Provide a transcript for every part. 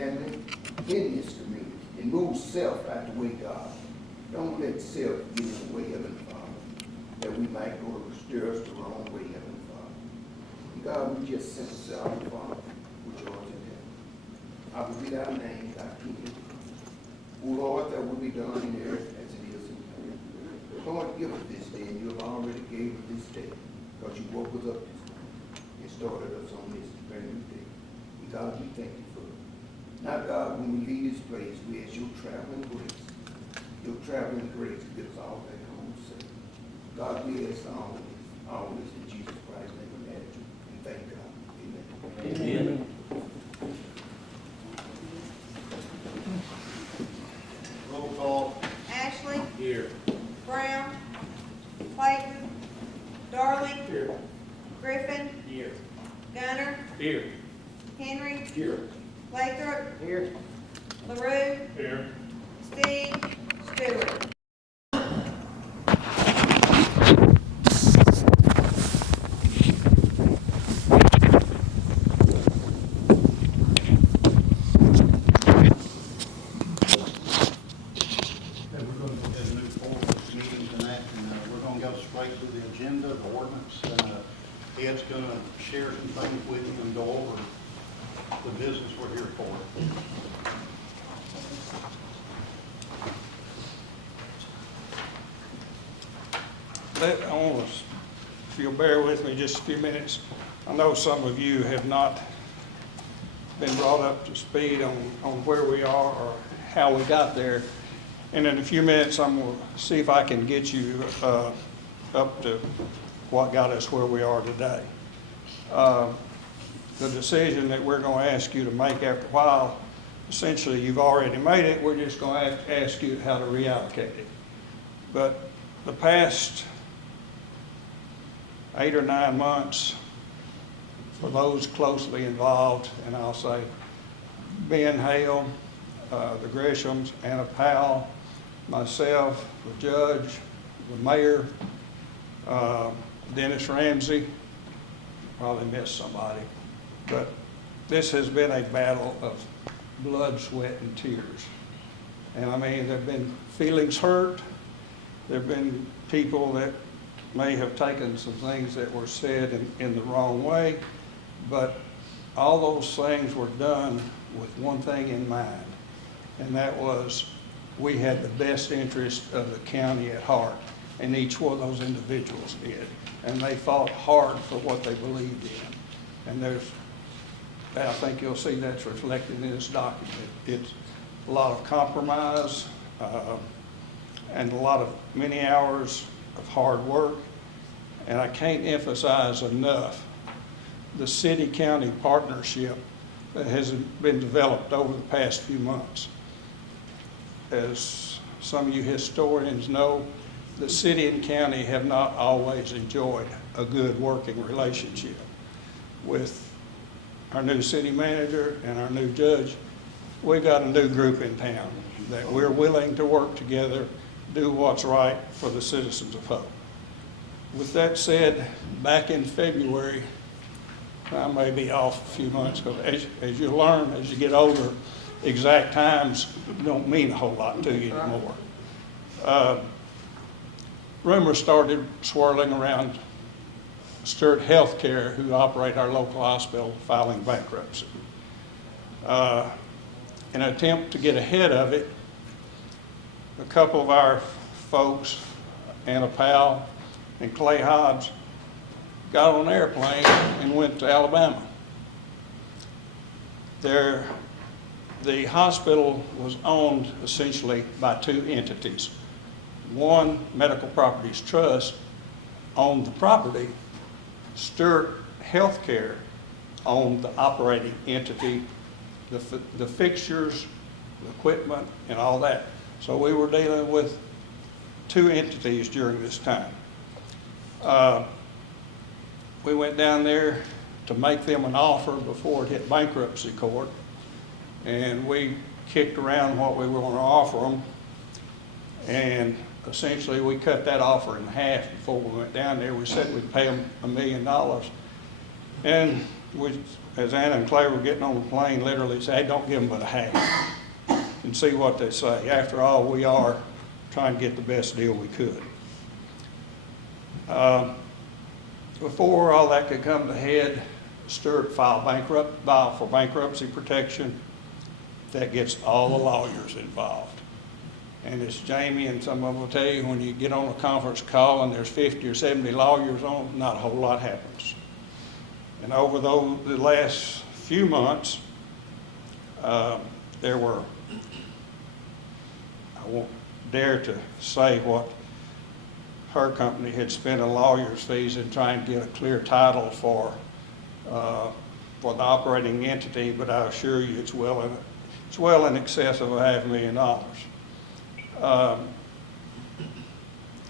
family in this community and move self out the way, God. Don't let self get in the way, Heavenly Father, that we might go to steer us the wrong way, Heavenly Father. God, we just send us out, Father, which art in heaven. I will be thy name, thy kingdom. O Lord, that will be done in earth as it is in heaven. Lord, give us this day, and you have already gave us this day, because you woke us up this morning and started us on this brand new day. And God, we thank you for it. Now, God, when we leave this place, we ask your traveling grace. Your traveling grace to get us all back home safe. God, we ask all this in Jesus Christ's name and attitude. And thank God. Amen. Amen. Roll call. Ashley, Here. Brown, Clayton, Darling, Here. Griffin, Here. Gunner, Here. Henry, Here. Lathrop, Here. LaRue, Here. Steve, Stewart. Okay, we're going to go ahead and move forward with this meeting tonight, and we're going to go straight to the agenda, the ordinance. Ed's going to share some things with you and go over the business we're here for. I want to, if you'll bear with me just a few minutes. I know some of you have not been brought up to speed on where we are or how we got there. And in a few minutes, I'm going to see if I can get you up to what got us where we are today. The decision that we're going to ask you to make after a while, essentially you've already made it. We're just going to ask you how to reallocate it. But the past 8 or 9 months, for those closely involved, and I'll say Ben Hale, the Grishams, Anna Powell, myself, the judge, the mayor, Dennis Ramsey, probably missed somebody, but this has been a battle of blood, sweat, and tears. And I mean, there have been feelings hurt. There have been people that may have taken some things that were said in the wrong way, but all those things were done with one thing in mind, and that was we had the best interest of the county at heart, and each one of those individuals did, and they fought hard for what they believed in. And I think you'll see that's reflected in this document. It's a lot of compromise and many hours of hard work, and I can't emphasize enough the city-county partnership that has been developed over the past few months. As some of you historians know, the city and county have not always enjoyed a good working relationship. With our new city manager and our new judge, we've got a new group in town that we're willing to work together, do what's right for the citizens of Hope. With that said, back in February, I may be off a few months, because as you learn, as you get older, exact times don't mean a whole lot to you anymore. Rumors started swirling around Stewart Healthcare, who operate our local hospital, filing bankruptcy. In an attempt to get ahead of it, a couple of our folks, Anna Powell and Clay Hobbs, got on an airplane and went to Alabama. The hospital was owned essentially by two entities. One, Medical Properties Trust, owned the property. Stewart Healthcare owned the operating entity, the fixtures, the equipment, and all that. So we were dealing with two entities during this time. We went down there to make them an offer before it hit bankruptcy court, and we kicked around what we were going to offer them, and essentially we cut that offer in half before we went down there. We said we'd pay them $1 million, and as Anna and Clay were getting on the plane, literally said, hey, don't give them but a half and see what they say. After all, we are trying to get the best deal we could. Before all that could come to head, Stewart filed for bankruptcy protection. That gets all the lawyers involved. And as Jamie and some of them will tell you, when you get on a conference call and there's 50 or 70 lawyers on, not a whole lot happens. And over the last few months, there were, I won't dare to say what her company had spent in lawyer's fees in trying to get a clear title for the operating entity, but I assure you it's well in excess of $500,000.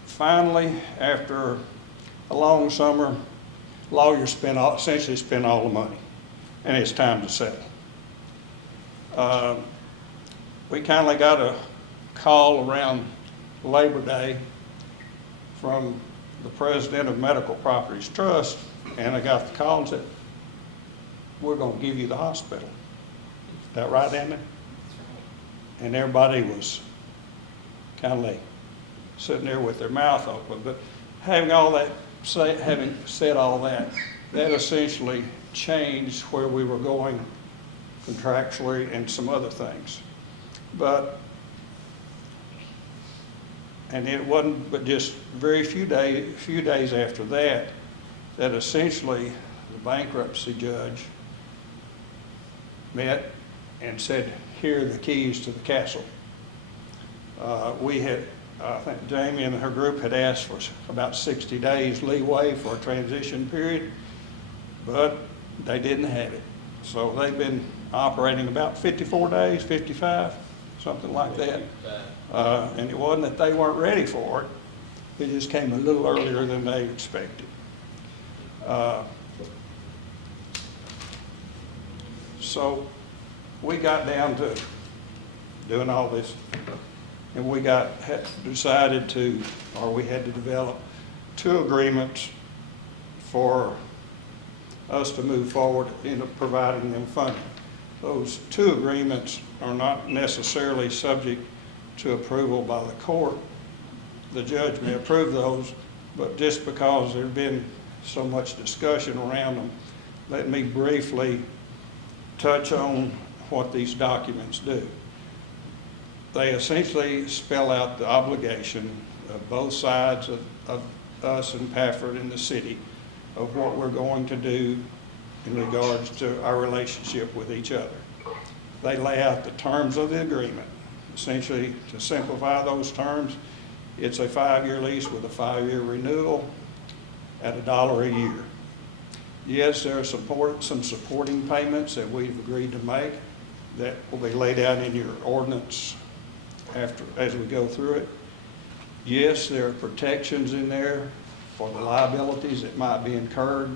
Finally, after a long summer, lawyers essentially spent all the money, and it's time to settle. We kindly got a call around Labor Day from the president of Medical Properties Trust, and I got the call and said, we're going to give you the hospital. Is that right, Andy? And everybody was kind of sitting there with their mouth open. But having said all that, that essentially changed where we were going contractually and some other things. And it wasn't but just very few days after that essentially the bankruptcy judge met and said, here are the keys to the castle. I think Jamie and her group had asked for about 60 days leeway for a transition period, but they didn't have it. So they've been operating about 54 days, 55, something like that. And it wasn't that they weren't ready for it, it just came a little earlier than they expected. So we got down to doing all this, and we decided to, or we had to develop 2 agreements for us to move forward in providing them funding. Those 2 agreements are not necessarily subject to approval by the court. The judge may approve those, but just because there's been so much discussion around them, let me briefly touch on what these documents do. They essentially spell out the obligation of both sides of us and Pafford and the city of what we're going to do in regards to our relationship with each other. They lay out the terms of the agreement. Essentially, to simplify those terms, it's a 5-year lease with a 5-year renewal at $1 a year. Yes, there are some supporting payments that we've agreed to make that will be laid out in your ordinance as we go through it. Yes, there are protections in there for the liabilities that might be incurred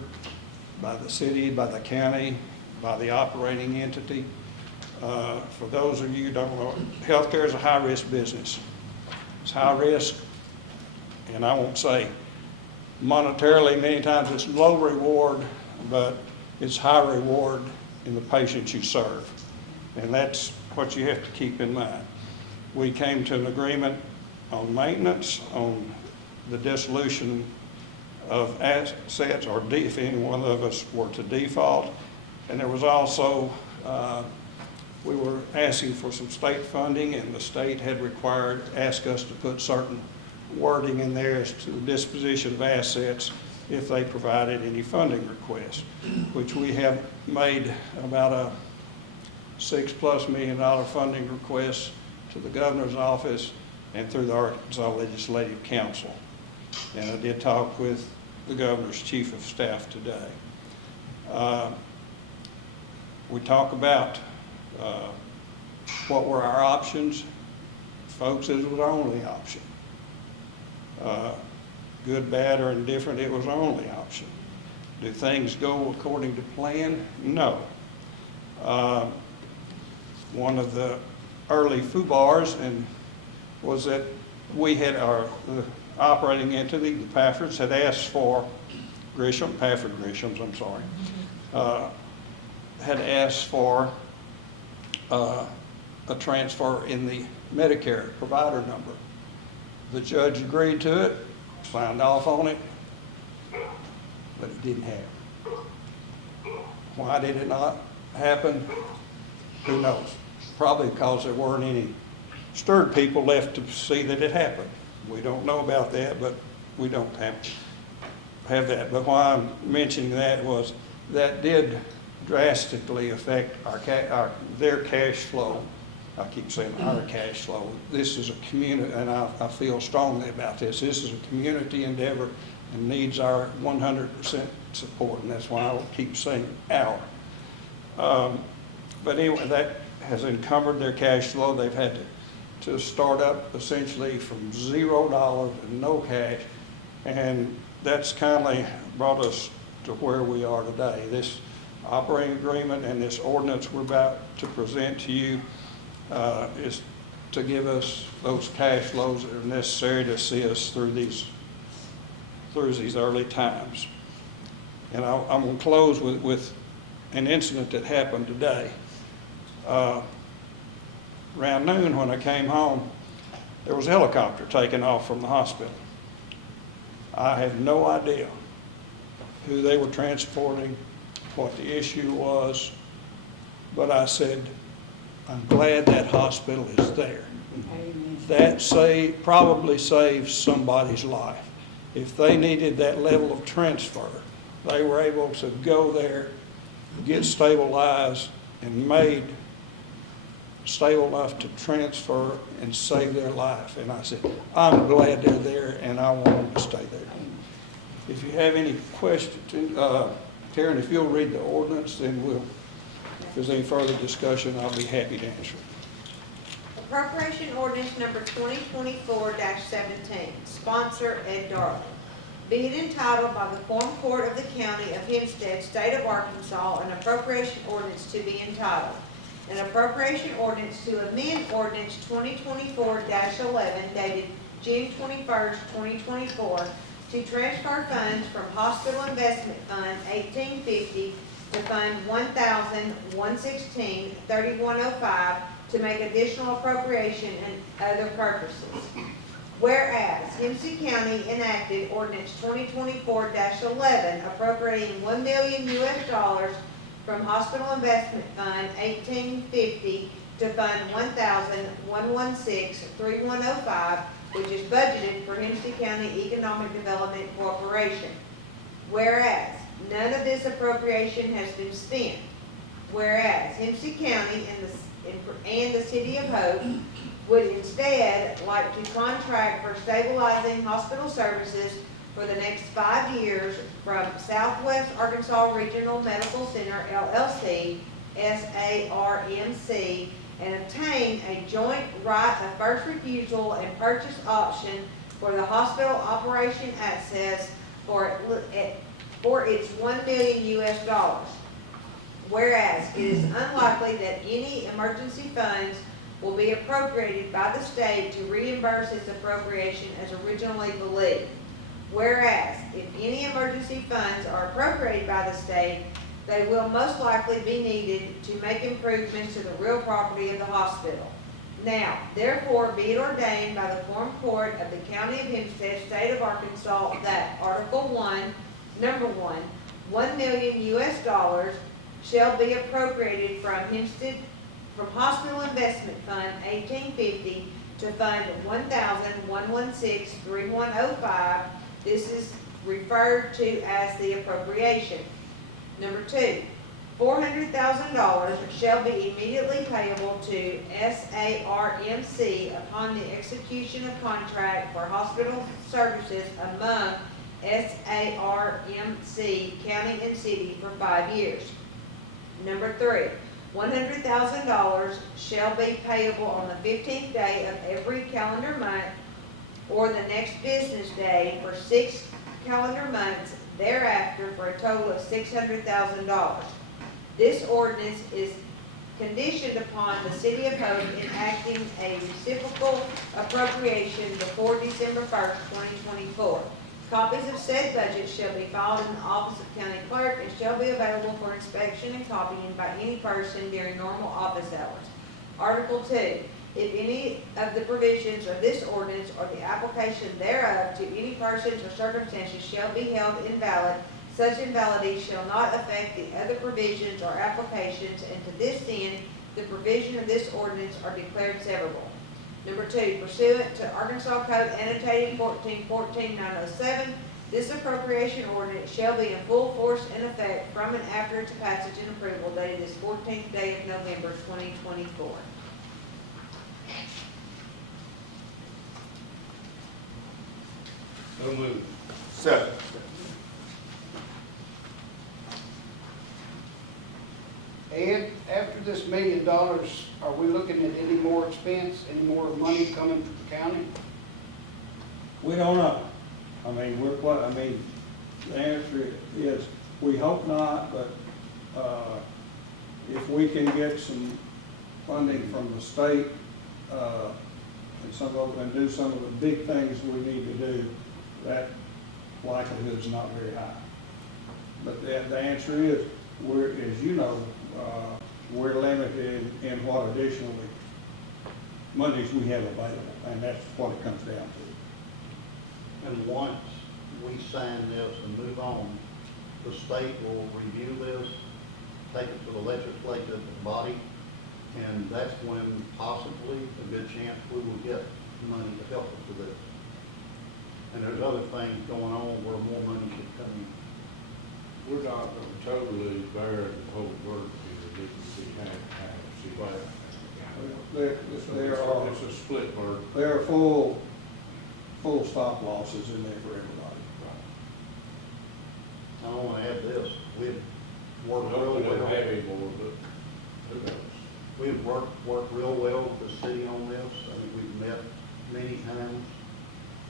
by the city, by the county, by the operating entity. For those of you who don't know, healthcare is a high-risk business. It's high risk, and I won't say monetarily, many times it's low reward, but it's high reward in the patients you serve. And that's what you have to keep in mind. We came to an agreement on maintenance, on the dissolution of assets, or if any one of us were to default. And there was also, we were asking for some state funding, and the state had asked us to put certain wording in there as to the disposition of assets if they provided any funding requests, which we have made about a $6+ million funding request to the governor's office and through the Arkansas Legislative Council. And I did talk with the governor's chief of staff today. We talk about what were our options. Folks, it was our only option. Good, bad, or indifferent, it was our only option. Do things go according to plan? No. One of the early FUBARs was that we had the operating entity, the Paffords, had asked for Pafford Grisham's, had asked for a transfer in the Medicare provider number. The judge agreed to it, signed off on it, but it didn't happen. Why did it not happen? Who knows? Probably because there weren't any stirred people left to see that it happened. We don't know about that, but we don't have that. But why I'm mentioning that was that did drastically affect their cash flow. I keep saying our cash flow. This is a community, and I feel strongly about this. This is a community endeavor and needs our 100% support, and that's why I will keep saying our. But anyway, that has encumbered their cash flow. They've had to start up essentially from $0 and no cash, and that's kindly brought us to where we are today. This operating agreement and this ordinance we're about to present to you is to give us those cash flows that are necessary to see us through these early times. And I'm going to close with an incident that happened today. Around noon when I came home, there was a helicopter taking off from the hospital. I had no idea who they were transporting, what the issue was, but I said, I'm glad that hospital is there. Amen. That probably saves somebody's life. If they needed that level of transfer, they were able to go there, get stabilized, and made stable enough to transfer and save their life. And I said, I'm glad they're there, and I want them to stay there. If you have any questions, Karen, if you'll read the ordinance, then if there's any further discussion, I'll be happy to answer. Appropriation ordinance number 2024-17, sponsor Ed Darling. Be it entitled by the Quorum Court of the County of Hempstead, State of Arkansas, an appropriation ordinance to be entitled. An appropriation ordinance to amend ordinance 2024-11 dated June 21st, 2024 to transfer funds from Hospital Investment Fund 1850 to Fund 1116-3105 to make additional appropriation and other purposes. Whereas Hempstead County enacted ordinance 2024-11 appropriating $1 million from Hospital Investment Fund 1850 to Fund 1116-3105, which is budgeted for Hempstead County Economic Development Corporation. Whereas none of this appropriation has been spent. Whereas Hempstead County and the City of Hope would instead like to contract for stabilizing hospital services for the next 5 years from Southwest Arkansas Regional Medical Center, LLC, SARMC, and obtain a joint right of first refusal and purchase option for the hospital operation access for its $1 million. Whereas it is unlikely that any emergency funds will be appropriated by the state to reimburse its appropriation as originally believed. Whereas if any emergency funds are appropriated by the state, they will most likely be needed to make improvements to the real property of the hospital. Now, therefore, be it ordained by the Quorum Court of the County of Hempstead, State of Arkansas, that Article 1, Number 1, $1 million shall be appropriated from Hospital Investment Fund 1850 to Fund 1116-3105. This is referred to as the appropriation. Number 2, $400,000 shall be immediately payable to SARMC upon the execution of contract for hospital services among SARMC, county and city, for 5 years. Number 3, $100,000 shall be payable on the 15th day of every calendar month or the next business day for 6 calendar months thereafter, for a total of $600,000. This ordinance is conditioned upon the City of Hope enacting a reciprocal appropriation before December 1st, 2024. Copies of said budget shall be filed in the office of county clerk and shall be available for inspection and copying by any person during normal office hours. Article 2, if any of the provisions of this ordinance or the application thereof to any persons or circumstances shall be held invalid, such invalidity shall not affect the other provisions or applications, and to this end, the provision of this ordinance are declared severable. Number 2, pursuant to Arkansas Code annotated 1414-907, this appropriation ordinance shall be in full force and effect from and after its passage and approval dated this 14th day of November 2024. So moved. Second. Ed, after this $1 million, are we looking at any more expense, any more money coming to the county? We don't know. I mean, the answer is, we hope not, but, if we can get some funding from the state, and do some of the big things we need to do, that likelihood's not very high. But the answer is, as you know, we're limited in what additionally monies we have available, and that's what it comes down to. And once we sign this and move on, the state will review this, take it to the legislative body, and that's when possibly a good chance we will get money to help us with this. And there's other things going on where more money should come in. We're not going to totally bear the whole burden here. This is the half, see what. It's a split burden. There are full stop losses in there for everybody. I want to add this, we've worked real Hopefully we don't have well. any more, but who knows? We've worked real well with the city on this. I think we've met many times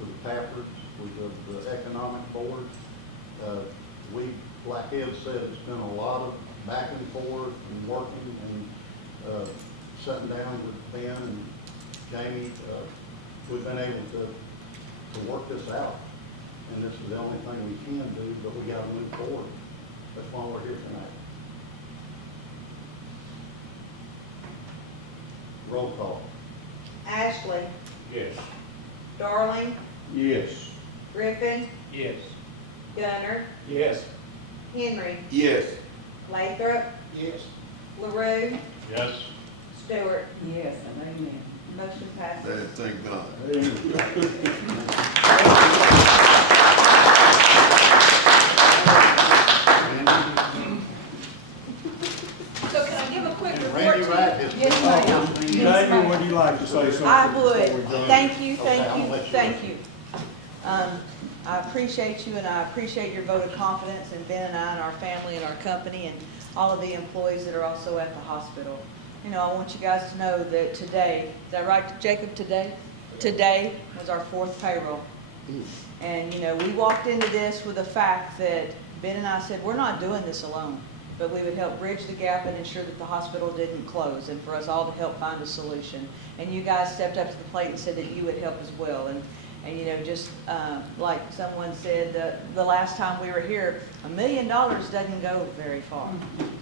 with the Paffords, with the Economic Board. We, like Ed said, it's been a lot of back and forth and working and sitting down with Ben and Jamie. We've been able to work this out. And this is the only thing we can do, but we got to move forward. That's why we're here tonight. Roll call. Ashley, Yes. Darling, Yes. Griffin, Yes. Gunner, Yes. Henry, Yes. Lathrop, Yes. LaRue, Yes. Stewart. Yes, and amen. Motion passes. Thank God. So can I give a quick And report Randy to Wright you? has. Yes, ma'am. Yes, Daniel, ma'am. would you like to say something? I before we would. go? Thank you, Okay, I'll thank you, let you thank go. you. I appreciate you, and I appreciate your vote of confidence in Ben and I and our family and our company and all of the employees that are also at the hospital. You know, I want you guys to know that today, is that right, Jacob, today? Today was our 4th payroll. And, you know, we walked into this with the fact that Ben and I said, we're not doing this alone, but we would help bridge the gap and ensure that the hospital didn't close, and for us all to help find a solution. And you guys stepped up to the plate and said that you would help as well. And you know, just like someone said, the last time we were here, $1 million doesn't go very far.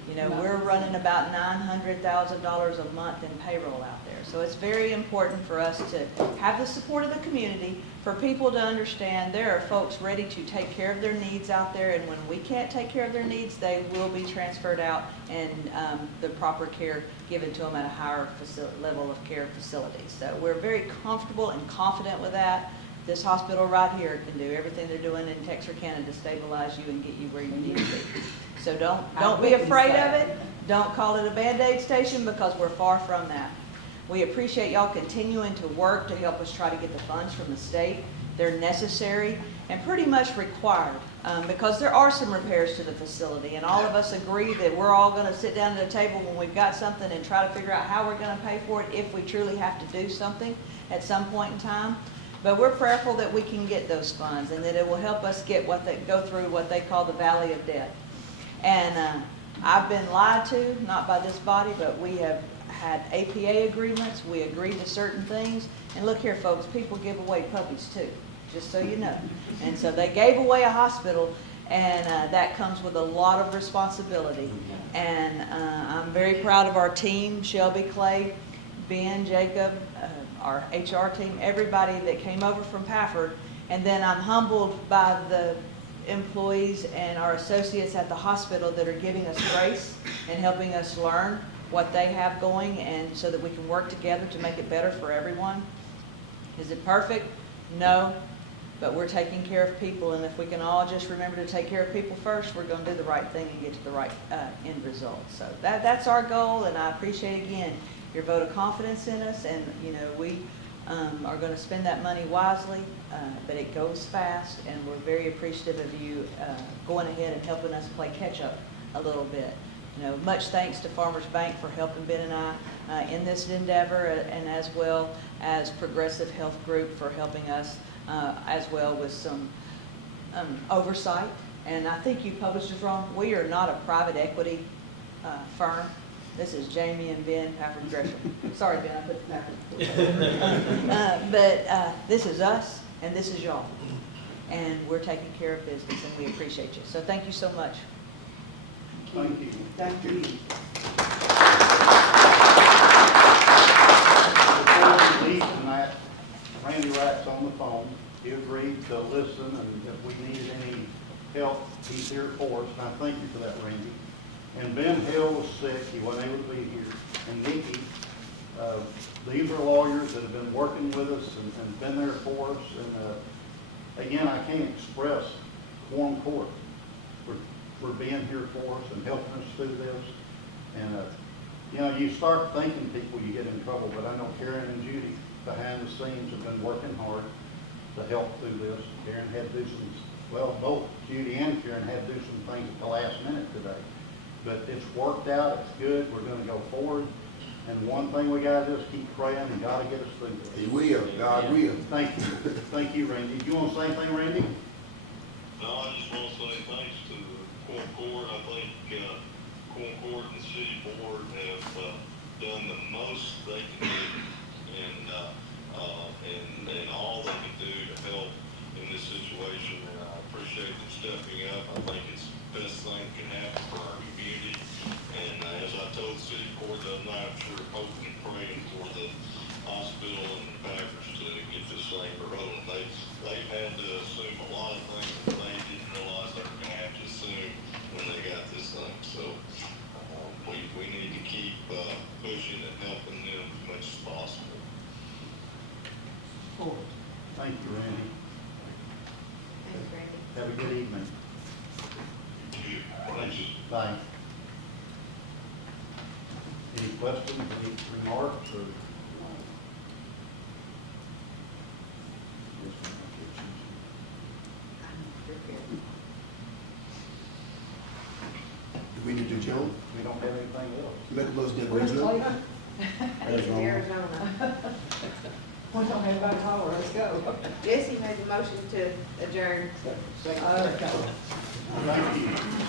You know, we're running about $900,000 a month in payroll out there. So it's very important for us to have the support of the community, for people to understand there are folks ready to take care of their needs out there, and when we can't take care of their needs, they will be transferred out and the proper care given to them at a higher level of care facility. So we're very comfortable and confident with that. This hospital right here can do everything they're doing in Texarkana to stabilize you and get you where you need to be. So don't be afraid of it. Don't call it a Band-Aid station, because we're far from that. We appreciate y'all continuing to work to help us try to get the funds from the state. They're necessary and pretty much required, because there are some repairs to the facility, and all of us agree that we're all going to sit down at a table when we've got something and try to figure out how we're going to pay for it if we truly have to do something at some point in time. But we're prayerful that we can get those funds and that it will help us get go through what they call the valley of death. And I've been lied to, not by this body, but we have had APA agreements. We agreed to certain things. And look here, folks, people give away puppies too. just so you know. And so they gave away a hospital, and that comes with a lot of responsibility. And I'm very proud of our team, Shelby, Clay, Ben, Jacob, our HR team, everybody that came over from Pafford. And then I'm humbled by the employees and our associates at the hospital that are giving us grace and helping us learn what they have going, and so that we can work together to make it better for everyone. Is it perfect? No, but we're taking care of people, and if we can all just remember to take care of people first, we're going to do the right thing and get to the right end result. So that's our goal, and I appreciate again your vote of confidence in us, and we are going to spend that money wisely, but it goes fast, and we're very appreciative of you going ahead and helping us play catch up a little bit. Much thanks to Farmers Bank for helping Ben and I in this endeavor, and as well as Progressive Health Group for helping us as well with some oversight. And I think you published this wrong. We are not a private equity firm. This is Jamie and Ben Pafford Gresham. Sorry, Ben, I put the Pafford. But this is us, and this is y'all. And we're taking care of business, and we appreciate you. So thank you so much. Thank you. Thank you. Before we leave tonight, Randy Wright's on the phone. He agreed to listen, and if we needed any help, he's here for us, and I thank you for that, Randy. And Ben Hill was sick, he wasn't able to be here, and Nikki, these are lawyers that have been working with us and been there for us, and again, I can't express Quorum Court for being here for us and helping us through this. And you start thanking people, you get in trouble, but I know Karen and Judy behind the scenes have been working hard to help through this. Karen had to do both Judy and Karen had to do some things at the last minute today. But it's worked out, it's good, we're gonna go forward. And one thing we gotta do is keep praying and God will get us through this. He will, God will. Thank you. Thank you, Randy. Do you want to say anything, Randy? No, I just want to say thanks to the Quorum Court. I think Quorum Court and the city board have done the most they can do, and all they can do to help in this situation. And I appreciate them stepping up. I think it's the best thing that can happen for our community. And as I told the city court the other night, I'm sure hoping and praying for the hospital and the Packers to get this thing rolling. They've had to assume a lot of things that they didn't realize they were going to have to assume when they got this thing. So we need to keep pushing and helping them as much as possible. Thank you, Randy. Thanks, Randy. Have a good evening. Thank you. Bye. Any questions, any remarks, or? Do we need to Joe? We don't have anything else. Make a motion that we Where's adjourn? Clayton? He's in Arizona. We're talking about Tyler, let's go. Jesse made the motion to adjourn. Okay. Thank you.